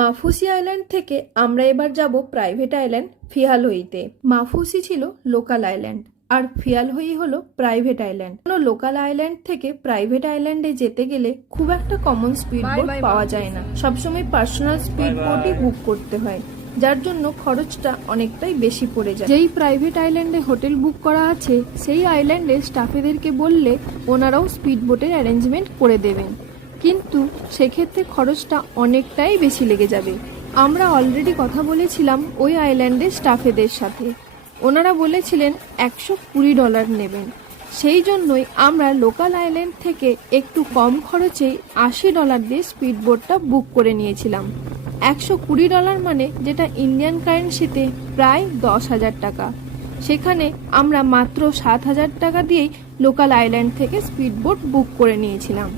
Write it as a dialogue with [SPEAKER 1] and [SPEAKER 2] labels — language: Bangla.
[SPEAKER 1] মাফুসি আইল্যান্ড থেকে আমরা এবার যাব প্রাইভেট আইল্যান্ড ফিয়ালহইতে। মাফুসি ছিল লোকাল আইল্যান্ড আর ফিয়ালহই হলো প্রাইভেট আইল্যান্ড। কোনো লোকাল আইল্যান্ড থেকে প্রাইভেট আইল্যান্ডে যেতে গেলে খুব একটা কমন স্পিড বোট পাওয়া যায় না। সবসময় পার্সোনাল স্পিড বোটই বুক করতে হয় যার জন্য খরচটা অনেকটাই বেশি পড়ে যায়। যেই প্রাইভেট আইল্যান্ডে হোটেল বুক করা আছে সেই আইল্যান্ডে স্টাফেদেরকে বললে ওনারাও স্পিড বোটের অ্যারেঞ্জমেন্ট করে দেবেন। কিন্তু সেক্ষেত্রে খরচটা অনেকটাই বেশি লেগে যাবে। আমরা অলরেডি কথা বলেছিলাম ওই আইল্যান্ডের স্টাফেদের সাথে। ওনারা বলেছিলেন একশো কুড়ি ডলার নেবেন। সেই জন্যই আমরা লোকাল আইল্যান্ড থেকে একটু কম খরচে আশি ডলার দিয়ে স্পিড বোটটা বুক করে নিয়েছিলাম। একশো কুড়ি ডলার মানে যেটা ইন্ডিয়ান কারেন্সিতে প্রায় দশ হাজার টাকা। সেখানে আমরা মাত্র সাত হাজার টাকা দিয়েই লোকাল আইল্যান্ড থেকে স্পিড বোট বুক করে নিয়েছিলাম।